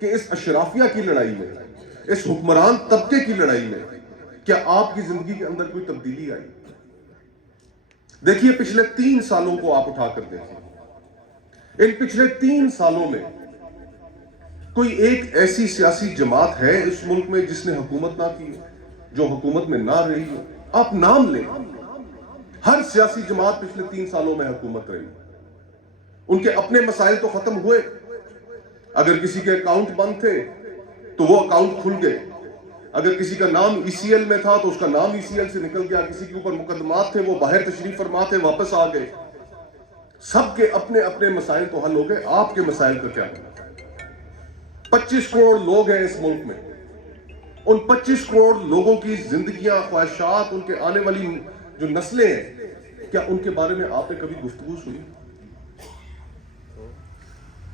کہ اس اشرافیہ کی لڑائی میں، اس حکمران طبقے کی لڑائی میں کیا آپ کی زندگی کے اندر کوئی تبدیلی آئی؟ دیکھیے پچھلے 3 سالوں کو آپ اٹھا کر دیکھیں، ان پچھلے 3 سالوں میں کوئی ایک ایسی سیاسی جماعت ہے اس ملک میں جس نے حکومت نہ کی، جو حکومت میں نہ رہی ہو؟ آپ نام لیں، ہر سیاسی جماعت پچھلے 3 سالوں میں حکومت رہی، ان کے اپنے مسائل تو ختم ہوئے، اگر کسی کے اکاؤنٹ بند تھے تو وہ اکاؤنٹ کھل گئے، اگر کسی کا نام ای سی ایل میں تھا تو اس کا نام ای سی ایل سے نکل گیا، کسی کے اوپر مقدمات تھے وہ باہر تشریف فرما تھے واپس آ گئے، سب کے اپنے اپنے مسائل تو حل ہو گئے، آپ کے مسائل کا کیا ہے؟ 25 کروڑ لوگ ہیں اس ملک میں، ان 25 کروڑ لوگوں کی زندگیاں، خواہشات، ان کے آنے والی جو نسلیں ہیں، کیا ان کے بارے میں آپ نے کبھی گفتگو سنی؟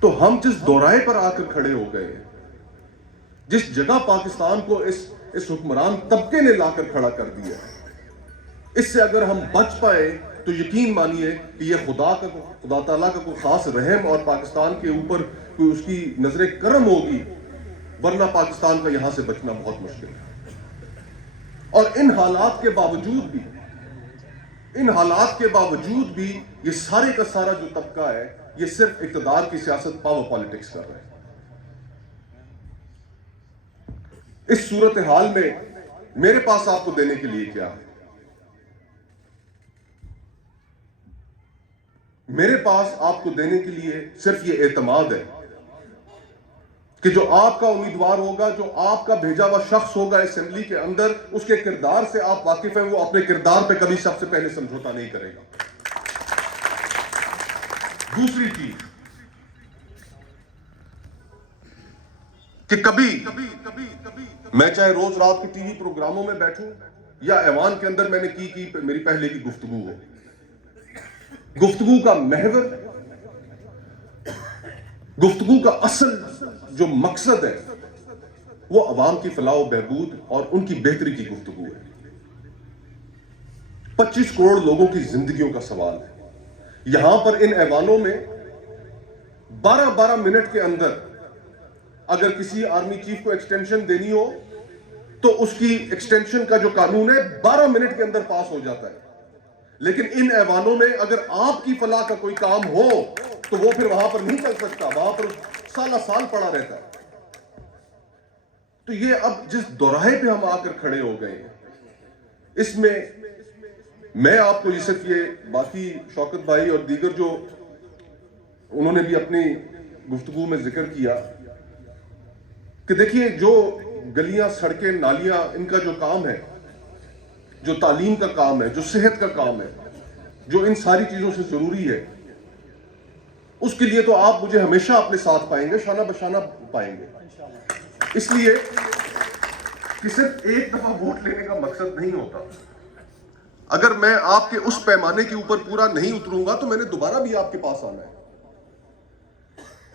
تو ہم جس دورائے پر آ کر کھڑے ہو گئے ہیں، جس جگہ پاکستان کو اس حکمران طبقے نے لا کر کھڑا کر دیا ہے، اس سے اگر ہم بچ پائے تو یقین مانیے کہ یہ خدا تعالیٰ کا کوئی خاص رحم اور پاکستان کے اوپر کوئی اس کی نظر کرم ہوگی، ورنہ پاکستان کا یہاں سے بچنا بہت مشکل ہے۔ اور ان حالات کے باوجود بھی یہ سارے کا سارا جو طبقہ ہے یہ صرف اقتدار کی سیاست، پاور پالیٹکس کر رہا ہے۔ اس صورتحال میں میرے پاس آپ کو دینے کے لیے کیا ہے؟ میرے پاس آپ کو دینے کے لیے صرف یہ اعتماد ہے کہ جو آپ کا امیدوار ہوگا، جو آپ کا بھیجا ہوا شخص ہوگا اسمبلی کے اندر، اس کے کردار سے آپ واقف ہیں، وہ اپنے کردار پہ کبھی سب سے پہلے سمجھوتا نہیں کرے گا۔ دوسری چیز کہ کبھی میں چاہے روز رات کے ٹی وی پروگراموں میں بیٹھوں یا ایوان کے اندر میں نے کی میری پہلے کی گفتگو ہو، گفتگو کا محور، گفتگو کا اصل جو مقصد ہے وہ عوام کی فلاح و بہبود اور ان کی بہتری کی گفتگو ہے۔ 25 کروڑ لوگوں کی زندگیوں کا سوال ہے۔ یہاں پر ان ایوانوں میں 12 منٹ کے اندر اگر کسی آرمی چیف کو ایکسٹینشن دینی ہو تو اس کی ایکسٹینشن کا جو قانون ہے 12 منٹ کے اندر پاس ہو جاتا ہے، لیکن ان ایوانوں میں اگر آپ کی فلاح کا کوئی کام ہو تو وہ پھر وہاں پر نہیں چل سکتا، وہاں پر سالہ سال پڑا رہتا ہے۔ تو یہ اب جس دوراہے پہ ہم آ کر کھڑے ہو گئے ہیں، اس میں آپ کو صرف یہ باقی شوکت بھائی اور دیگر جو انہوں نے بھی اپنی گفتگو میں ذکر کیا کہ دیکھیے جو گلیاں، سڑکیں، نالیاں، ان کا جو کام ہے، جو تعلیم کا کام ہے، جو صحت کا کام ہے، جو ان ساری چیزوں سے ضروری ہے، اس کے لیے تو آپ مجھے ہمیشہ اپنے ساتھ پائیں گے، شانہ بشانہ پائیں گے۔ اس لیے کہ صرف ایک دفعہ ووٹ لینے کا مقصد نہیں ہوتا، اگر میں آپ کے اس پیمانے کے اوپر پورا نہیں اتروں گا تو میں نے دوبارہ بھی آپ کے پاس آنا ہے،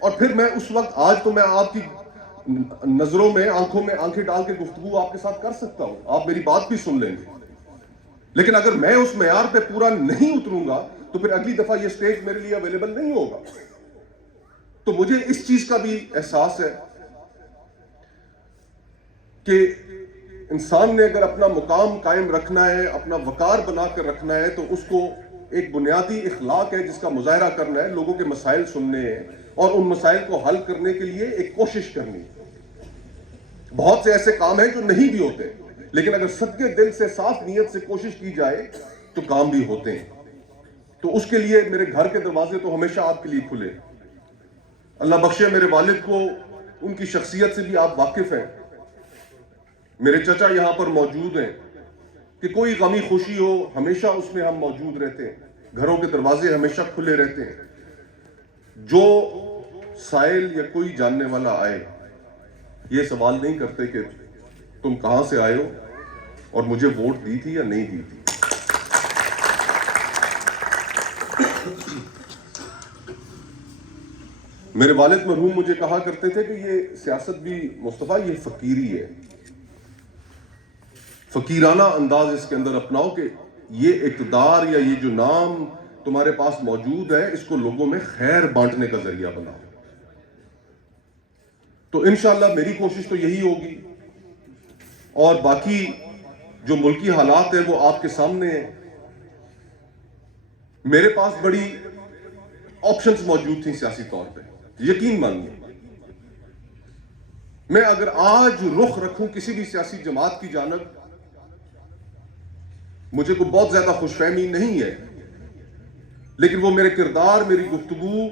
اور پھر میں اس وقت، آج تو میں آپ کی نظروں میں، آنکھوں میں آنکھیں ڈال کے گفتگو آپ کے ساتھ کر سکتا ہوں، آپ میری بات بھی سن لیں گے، لیکن اگر میں اس معیار پہ پورا نہیں اتروں گا تو پھر اگلی دفعہ یہ سٹیج میرے لیے اویلیبل نہیں ہوگا۔ تو مجھے اس چیز کا بھی احساس ہے کہ انسان نے اگر اپنا مقام قائم رکھنا ہے، اپنا وقار بنا کر رکھنا ہے، تو اس کو ایک بنیادی اخلاق ہے جس کا مظاہرہ کرنا ہے، لوگوں کے مسائل سننے ہیں اور ان مسائل کو حل کرنے کے لیے ایک کوشش کرنی ہے۔ بہت سے ایسے کام ہیں جو نہیں بھی ہوتے، لیکن اگر صدقے دل سے، صاف نیت سے کوشش کی جائے تو کام بھی ہوتے ہیں۔ تو اس کے لیے میرے گھر کے دروازے تو ہمیشہ آپ کے لیے کھلے۔ اللہ بخشے میرے والد کو، ان کی شخصیت سے بھی آپ واقف ہیں، میرے چچا یہاں پر موجود ہیں کہ کوئی غمی خوشی ہو ہمیشہ اس میں ہم موجود رہتے ہیں، گھروں کے دروازے ہمیشہ کھلے رہتے ہیں۔ جو سائل یا کوئی جاننے والا آئے یہ سوال نہیں کرتے کہ تم کہاں سے آئے ہو اور مجھے ووٹ دی تھی یا نہیں دی تھی۔ میرے والد مرحوم مجھے کہا کرتے تھے کہ یہ سیاست بھی مصطفیٰ یہ فقیری ہے، فقیرانہ انداز اس کے اندر اپناؤ کہ یہ اقتدار یا یہ جو نام تمہارے پاس موجود ہے اس کو لوگوں میں خیر بانٹنے کا ذریعہ بناؤ۔ تو انشاءاللہ میری کوشش تو یہی ہوگی، اور باقی جو ملکی حالات ہیں وہ آپ کے سامنے ہیں۔ میرے پاس بڑی آپشنز موجود تھیں سیاسی طور پہ، یقین مانیے۔ میں اگر آج رخ رکھوں کسی بھی سیاسی جماعت کی جانب، مجھے کوئی بہت زیادہ خوش فہمی نہیں ہے، لیکن وہ میرے کردار، میری گفتگو،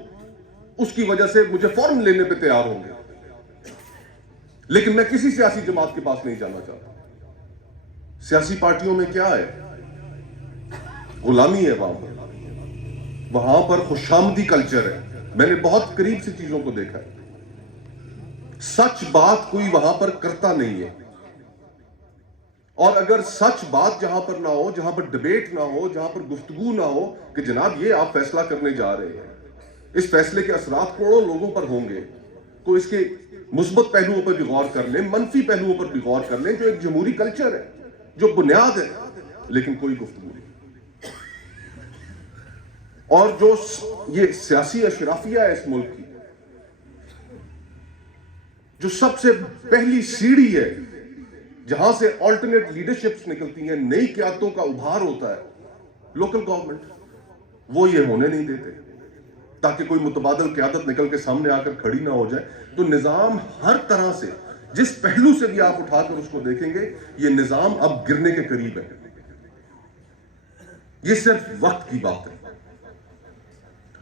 اس کی وجہ سے مجھے فوراً لینے پہ تیار ہوں گے، لیکن میں کسی سیاسی جماعت کے پاس نہیں جانا چاہتا۔ سیاسی پارٹیوں میں کیا ہے؟ غلامی ہے وہاں پر خوشامدی کلچر ہے۔ میں نے بہت قریب سے چیزوں کو دیکھا ہے۔ سچ بات کوئی وہاں پر کرتا نہیں ہے، اور اگر سچ بات جہاں پر نہ ہو، جہاں پر ڈیبیٹ نہ ہو، جہاں پر گفتگو نہ ہو کہ جناب یہ آپ فیصلہ کرنے جا رہے ہیں، اس فیصلے کے اثرات کروڑوں لوگوں پر ہوں گے، تو اس کے مثبت پہلوؤں پر بھی غور کر لیں، منفی پہلوؤں پر بھی غور کر لیں، جو ایک جمہوری کلچر ہے، جو بنیاد ہے، لیکن کوئی گفتگو نہیں۔ اور جو یہ سیاسی اشرافیہ ہے اس ملک کی، جو سب سے پہلی سیڑھی ہے جہاں سے آلٹرنیٹ لیڈرشپس نکلتی ہیں، نئی قیادتوں کا ابھار ہوتا ہے، لوکل گورنمنٹ، وہ یہ ہونے نہیں دیتے تاکہ کوئی متبادل قیادت نکل کے سامنے آ کر کھڑی نہ ہو جائے۔ تو نظام ہر طرح سے، جس پہلو سے بھی آپ اٹھا کر اس کو دیکھیں گے، یہ نظام اب گرنے کے قریب ہے۔ یہ صرف وقت کی بات ہے،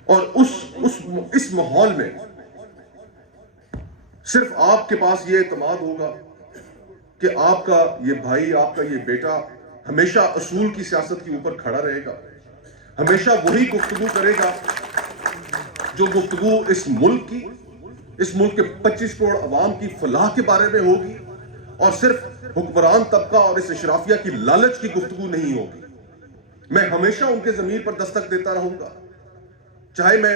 اور اس ماحول میں صرف آپ کے پاس یہ اعتماد ہوگا کہ آپ کا یہ بھائی، آپ کا یہ بیٹا ہمیشہ اصول کی سیاست کے اوپر کھڑا رہے گا، ہمیشہ وہی گفتگو کرے گا جو گفتگو اس ملک کی، اس ملک کے 25 کروڑ عوام کی فلاح کے بارے میں ہوگی، اور صرف حکمران طبقہ اور اس اشرافیہ کی لالچ کی گفتگو نہیں ہوگی۔ میں ہمیشہ ان کے ضمیر پر دستک دیتا رہوں گا، چاہے میں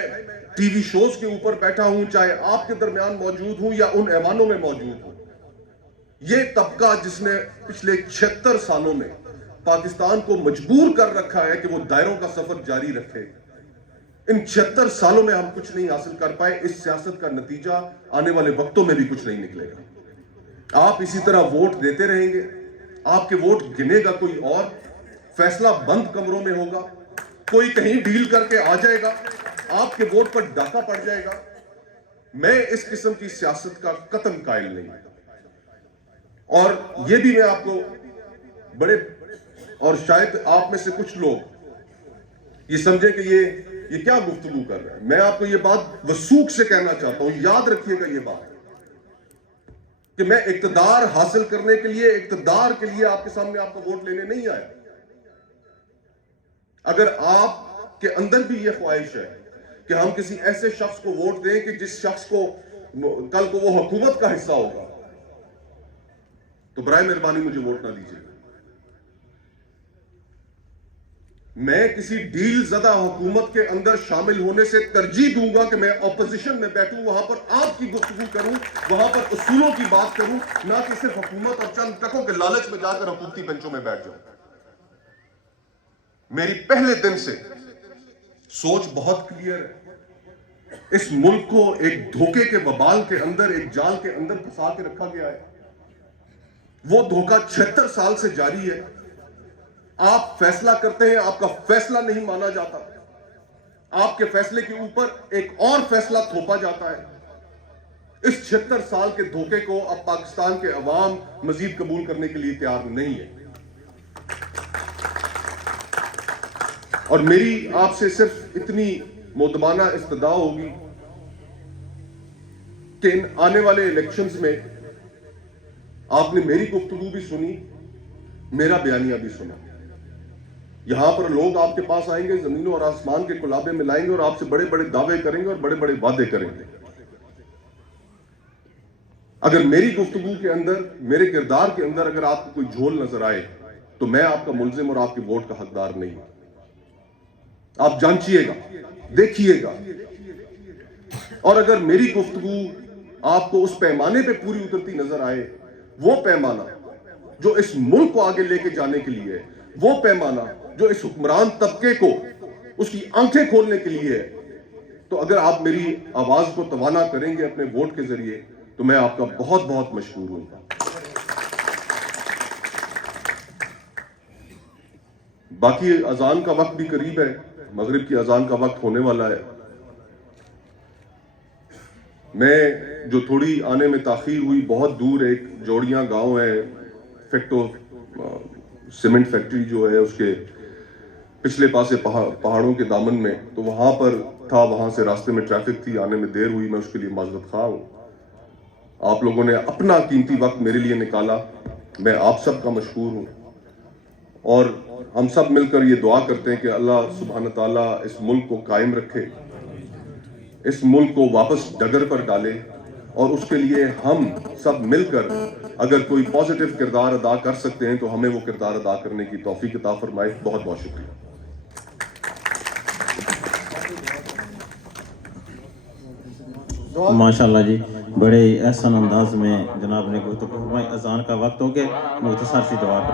ٹی وی شوز کے اوپر بیٹھا ہوں، چاہے آپ کے درمیان موجود ہوں یا ان ایوانوں میں موجود ہوں۔ یہ طبقہ جس نے پچھلے 76 سالوں میں پاکستان کو مجبور کر رکھا ہے کہ وہ دائروں کا سفر جاری رکھے، ان 76 سالوں میں ہم کچھ نہیں حاصل کر پائے، اس سیاست کا نتیجہ آنے والے وقتوں میں بھی کچھ نہیں نکلے گا۔ آپ اسی طرح ووٹ دیتے رہیں گے، آپ کے ووٹ گنے گا کوئی اور، فیصلہ بند کمروں میں ہوگا، کوئی کہیں ڈیل کر کے آ جائے گا، آپ کے ووٹ پر ڈاکہ پڑ جائے گا۔ میں اس قسم کی سیاست کا قطعاً قائل نہیں ہوں، اور یہ بھی میں آپ کو بڑے، اور شاید آپ میں سے کچھ لوگ یہ سمجھیں کہ یہ کیا گفتگو کر رہا ہے، میں آپ کو یہ بات وثوق سے کہنا چاہتا ہوں، یاد رکھیے گا یہ بات کہ میں اقتدار حاصل کرنے کے لیے، اقتدار کے لیے آپ کے سامنے آپ کو ووٹ لینے نہیں آیا۔ اگر آپ کے اندر بھی یہ خواہش ہے کہ ہم کسی ایسے شخص کو ووٹ دیں کہ جس شخص کو کل کو وہ حکومت کا حصہ ہوگا، تو برائے مہربانی مجھے ووٹ نہ دیجیے۔ میں کسی ڈیل زدہ حکومت کے اندر شامل ہونے سے ترجیح دوں گا کہ میں اپوزیشن میں بیٹھوں، وہاں پر آپ کی گفتگو کروں، وہاں پر اصولوں کی بات کروں، نہ کہ صرف حکومت اور چند ٹکوں کے لالچ میں جا کر حکومتی بنچوں میں بیٹھ جاؤں۔ میری پہلے دن سے سوچ بہت کلیئر ہے۔ اس ملک کو ایک دھوکے کے وبال کے اندر، ایک جال کے اندر پھنسا کے رکھا گیا ہے، وہ دھوکہ 76 سال سے جاری ہے۔ آپ فیصلہ کرتے ہیں، آپ کا فیصلہ نہیں مانا جاتا، آپ کے فیصلے کے اوپر ایک اور فیصلہ تھوپا جاتا ہے۔ اس 76 سال کے دھوکے کو اب پاکستان کے عوام مزید قبول کرنے کے لیے تیار نہیں ہے، اور میری آپ سے صرف اتنی مؤدبانہ استدعا ہوگی کہ ان آنے والے الیکشنز میں آپ نے میری گفتگو بھی سنی، میرا بیانیہ بھی سنا۔ یہاں پر لوگ آپ کے پاس آئیں گے، زمینوں اور آسمان کے کلابے میں لائیں گے، اور آپ سے بڑے بڑے دعوے کریں گے اور بڑے بڑے وعدے کریں گے۔ اگر میری گفتگو کے اندر، میرے کردار کے اندر اگر آپ کو کوئی جھول نظر آئے تو میں آپ کا ملزم اور آپ کے ووٹ کا حقدار نہیں ہوں۔ آپ جانچیے گا، دیکھیے گا، اور اگر میری گفتگو آپ کو اس پیمانے پہ پوری اترتی نظر آئے، وہ پیمانہ جو اس ملک کو آگے لے کے جانے کے لیے ہے، وہ پیمانہ جو اس حکمران طبقے کو اس کی آنکھیں کھولنے کے لیے ہے، تو اگر آپ میری آواز کو توانا کریں گے اپنے ووٹ کے ذریعے، تو میں آپ کا بہت بہت مشکور ہوں. باقی اذان کا وقت بھی قریب ہے, مغرب کی اذان کا وقت ہونے والا ہے. میں جو تھوڑی آنے میں تاخیر ہوئی, بہت دور ایک جوڑیاں گاؤں ہے, فیکٹو سیمنٹ فیکٹری جو ہے اس کے پچھلے پاسے پہاڑوں کے دامن میں, تو وہاں پر تھا, وہاں سے راستے میں ٹریفک تھی, آنے میں دیر ہوئی, میں اس کے لیے معذرت خواہ ہوں. آپ لوگوں نے اپنا قیمتی وقت میرے لیے نکالا, میں آپ سب کا مشکور ہوں. اور ہم سب مل کر یہ دعا کرتے ہیں کہ اللہ سبحانہ تعالیٰ اس ملک کو قائم رکھے, اس ملک کو واپس ڈگر پر ڈالے, اور اس کے لیے ہم سب مل کر اگر کوئی پازیٹیو کردار ادا کر سکتے ہیں تو ہمیں وہ کردار ادا کرنے کی توفیق عطا فرمائے. بہت بہت شکریہ. ماشاءاللہ جی, بڑے احسن انداز میں جناب نے گفتگو فرمائی. اذان کا وقت ہو گیا, مختصر سی دعا کریں.